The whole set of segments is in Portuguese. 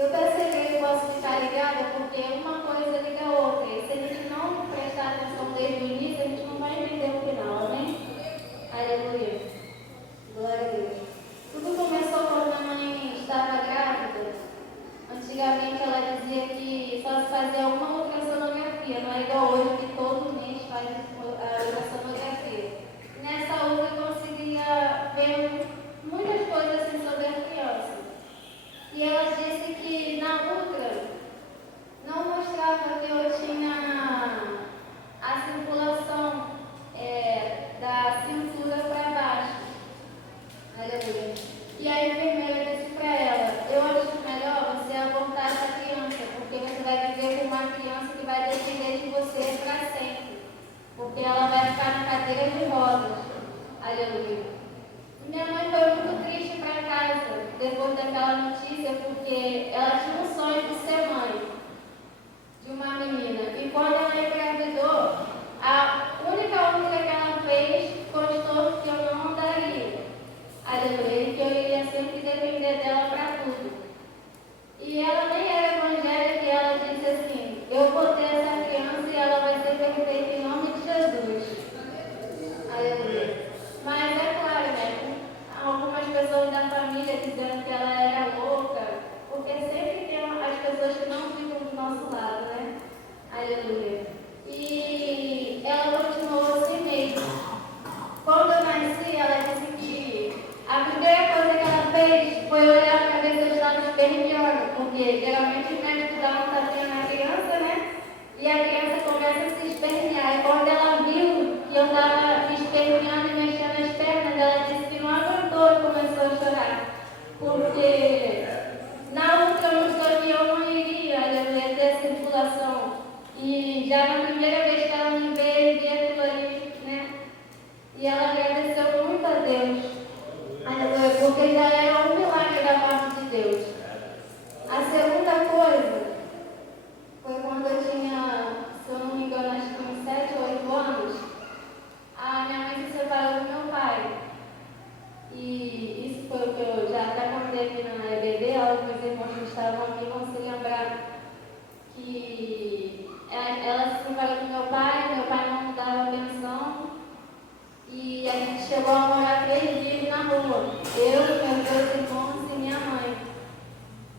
Eu percebi que posso ficar ligada porque uma coisa liga a outra. E se a gente não prestar atenção desde o início, a gente não vai entender o final, amém? Aleluia. Glória a Deus. Tudo começou quando minha mãe estava grávida. Antigamente ela dizia que só se fazia uma ultrassonografia, não é igual hoje que todo mês faz a ultrassonografia. Nessa outra eu conseguia ver muitas coisas assim sobre a criança. E ela disse que na outra não mostrava que eu tinha a circulação da cintura para baixo. Aleluia. E a enfermeira disse para ela: eu acho melhor você abortar essa criança, porque você vai viver com uma criança que vai depender de você para sempre. Porque ela vai ficar na cadeira de rodas. Aleluia. Minha mãe foi muito triste para casa depois daquela notícia, porque ela tinha um sonho de ser mãe de uma menina. E quando ela engravidou, a única outra que ela fez constou que eu não andaria. Aleluia. E que eu iria sempre depender dela para tudo. E ela nem era evangélica e ela disse assim: eu vou ter essa criança e ela vai ser perfeita em nome de Jesus. Aleluia. Mas é claro, né? Algumas pessoas da família dizendo que ela era louca, porque sempre tem as pessoas que não ficam do nosso lado, né? Aleluia. E ela continuou assim mesmo. Quando eu nasci, ela disse que a primeira coisa que ela fez foi olhar para ver se eu estava esperneando, porque geralmente o médico dá um tapinha na criança, né? E a criança começa a se espernear. E quando ela viu que eu estava me esperneando e mexendo as pernas, ela disse que não aguentou e começou a chorar. Porque na outra mostrou que eu não iria, eu ia ter circulação. E já na primeira vez que ela me veio, vi aquilo ali, né? E ela agradeceu muito a Deus. Aleluia, porque já era um milagre da parte de Deus. A segunda coisa foi quando eu tinha, se eu não me engano, acho que uns 7 ou 8 anos, a minha mãe se separou do meu pai. E isso foi o que eu já até contei aqui na EBD, alguns irmãos que estavam aqui vão se lembrar que ela se separou do meu pai não dava pensão. E a gente chegou a morar 3 dias na rua. Eu, meus 2 irmãos e minha mãe.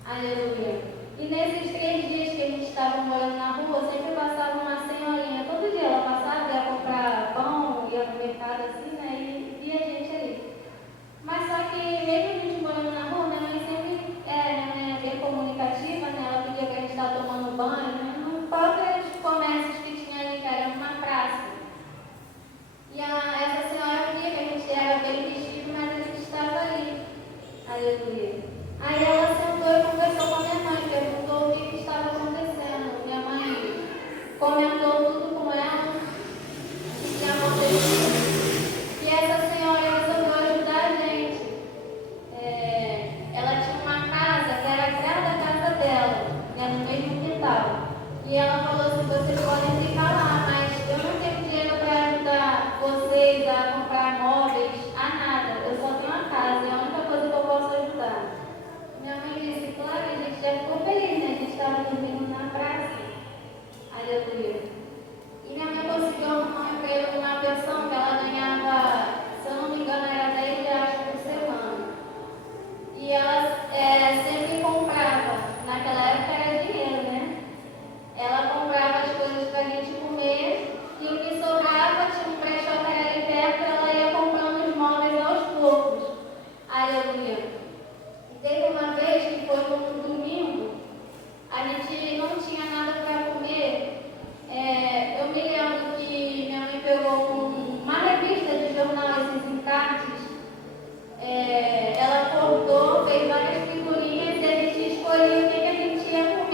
Aleluia. E nesses 3 dias que a gente estava morando na rua, sempre passava uma senhorinha. Todo dia ela passava, ia comprar pão, ia no mercado assim, né? E via a gente ali. Mas só que mesmo a gente morando na rua, minha mãe sempre minha mãe é bem comunicativa, né? Ela pedia que a gente estava tomando banho, né? Nos próprios comércios que tinha ali, que era uma praça. E essa senhora via que a gente era bem vestido, mas a gente estava ali. Aleluia. Aí ela sentou e conversou com a minha mãe, perguntou o que estava acontecendo. Minha mãe comentou tudo com ela, o que tinha acontecido. E essa senhora resolveu ajudar a gente. Ela tinha uma casa que era atrás da casa dela, né, no mesmo quintal. E ela falou assim: vocês podem ficar lá, mas eu não tenho dinheiro para ajudar vocês a comprar móveis, a nada. Eu só tenho a casa, é a única coisa que eu posso ajudar. Minha mãe disse: claro, a gente já ficou feliz, né? A gente estava dormindo na praça. Aleluia. E minha mãe conseguiu arrumar um emprego numa pensão que ela ganhava, se eu não me engano, era 10 reais por semana. E ela sempre comprava, naquela época era dinheiro, né? Ela comprava as coisas para a gente comer e o que sobrava, tinha um brechó que era ali perto, ela ia comprando os móveis aos poucos. Aleluia. E teve uma vez que foi no domingo, a gente não tinha nada para comer. Eu me lembro que minha mãe pegou uma revista de jornal, esses encartes. Ela cortou, fez várias figurinhas e a gente escolhia o que a gente ia comer.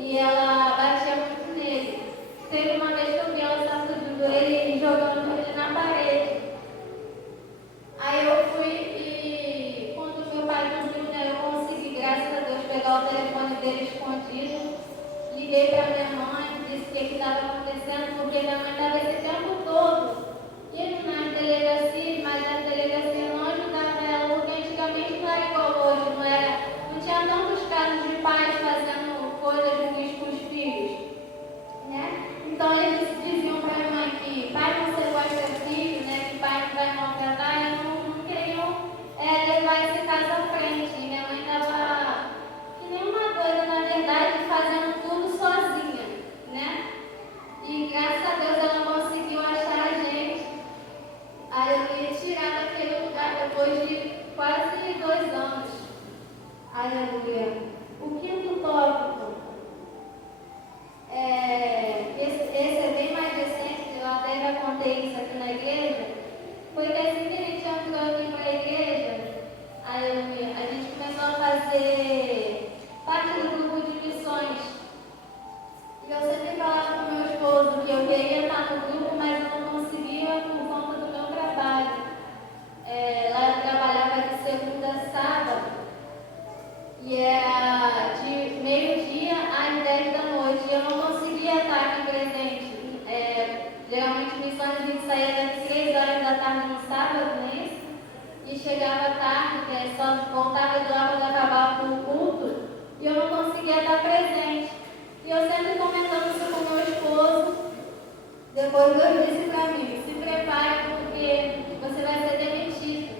E ela batia muito nele. Teve uma vez que eu vi ela sacudindo ele e jogando ele na parede. Aí eu fui e quando meu pai não viu, né, eu consegui, graças a Deus, pegar o telefone dele escondido. Liguei para minha mãe, disse o que estava acontecendo, porque minha mãe estava esse tempo todo indo na delegacia, mas a delegacia não ajudava ela, porque antigamente não era igual hoje, não tinha tantos casos de pais fazendo coisas ruins com os filhos, né? Então eles diziam para a mãe que pai não sequestra filho, né? Que pai não vai maltratar, eles não queriam levar esse caso à frente. E minha mãe estava que nem uma doida, na verdade, fazendo tudo sozinha, né? E graças a Deus ela conseguiu achar a gente. Aí eu ia tirar daquele lugar depois de quase 2 anos. Aleluia. O quinto tópico, esse é bem mais recente, eu até já contei isso aqui na igreja. Foi que assim que a gente entrou aqui para a igreja, aleluia, a gente começou a fazer parte do grupo de missões. E eu sempre falava com meu esposo que eu queria estar no grupo, mas eu não conseguia por conta do meu trabalho. Lá eu trabalhava de segunda a sábado. E era de meio-dia às 10 da noite. E eu não conseguia estar aqui presente. Geralmente missões a gente saía das 3 horas da tarde no sábado, não é isso? E chegava tarde, só voltava de lá quando acabava o culto. E eu não conseguia estar presente. E eu sempre comentando isso com meu esposo. Depois Deus disse para mim: se prepare porque você vai ser demitido.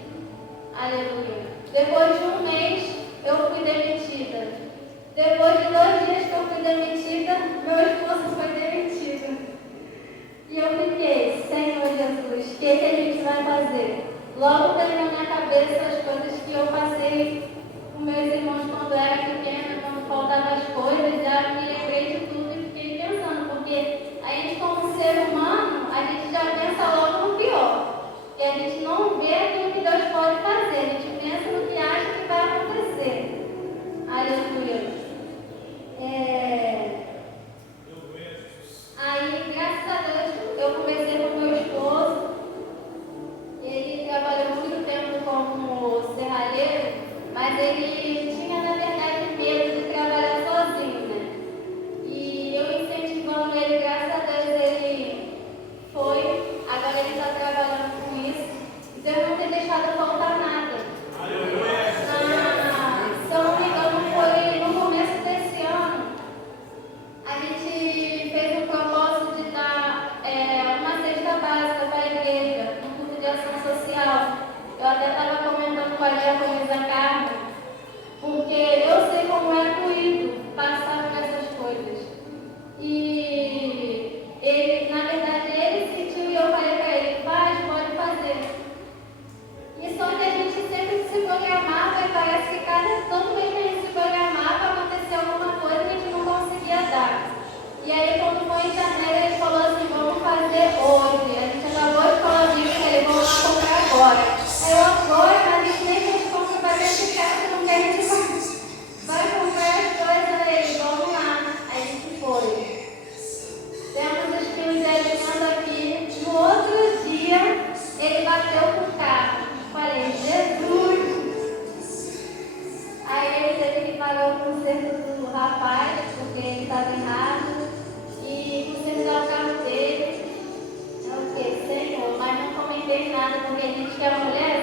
Aleluia. Depois de 1 mês, eu fui demitida. Depois de 2 dias que eu fui demitida, meu esposo foi demitido. E eu fiquei: Senhor Jesus, o que a gente vai fazer? Logo veio na minha cabeça as coisas que eu passei com meus irmãos quando eu era pequena, quando faltavam as coisas. Já me lembrei de tudo e fiquei pensando, porque a gente, como ser humano, a gente já pensa logo no pior. E a gente não vê aquilo que Deus pode fazer, a gente pensa no que acha que vai acontecer. Aleluia. Aí, graças a Deus, eu comecei com meu esposo. Ele trabalhou muito tempo como serralheiro, mas ele tinha, na verdade, medo de trabalhar sozinho, né? E eu incentivando ele, graças a Deus, ele foi. Agora ele está trabalhando com isso. Deus não tem deixado faltar nada. Se eu não me engano, foi no começo desse ano. A gente fez um propósito de dar uma cesta básica para a igreja, no culto de ação social. Eu até estava comentando com a diaconisa Carmen, porque eu sei como é doído passar por essas coisas. E ele, na verdade, ele sentiu e eu falei para ele: vai, pode fazer. E só que a gente sempre se programava e parece que todo mês que a gente se programava acontecia alguma coisa que a gente não conseguia dar. E aí quando foi em janeiro ele falou assim: vamos fazer hoje. A gente acabou de falar disso, ele vamos lá comprar agora. Aí eu agora, mas a gente nem fez compra para dentro de casa, não quer a gente vai comprar as coisas, aí vamos lá. Aí a gente foi. Temos os filhos de aqui. No outro dia ele bateu com o carro. Falei: Jesus! Aí ele teve que pagar o conserto do rapaz, porque ele estava errado, e consertar o carro dele. Eu fiquei: Senhor, mas não comentei nada, porque a gente que é mulher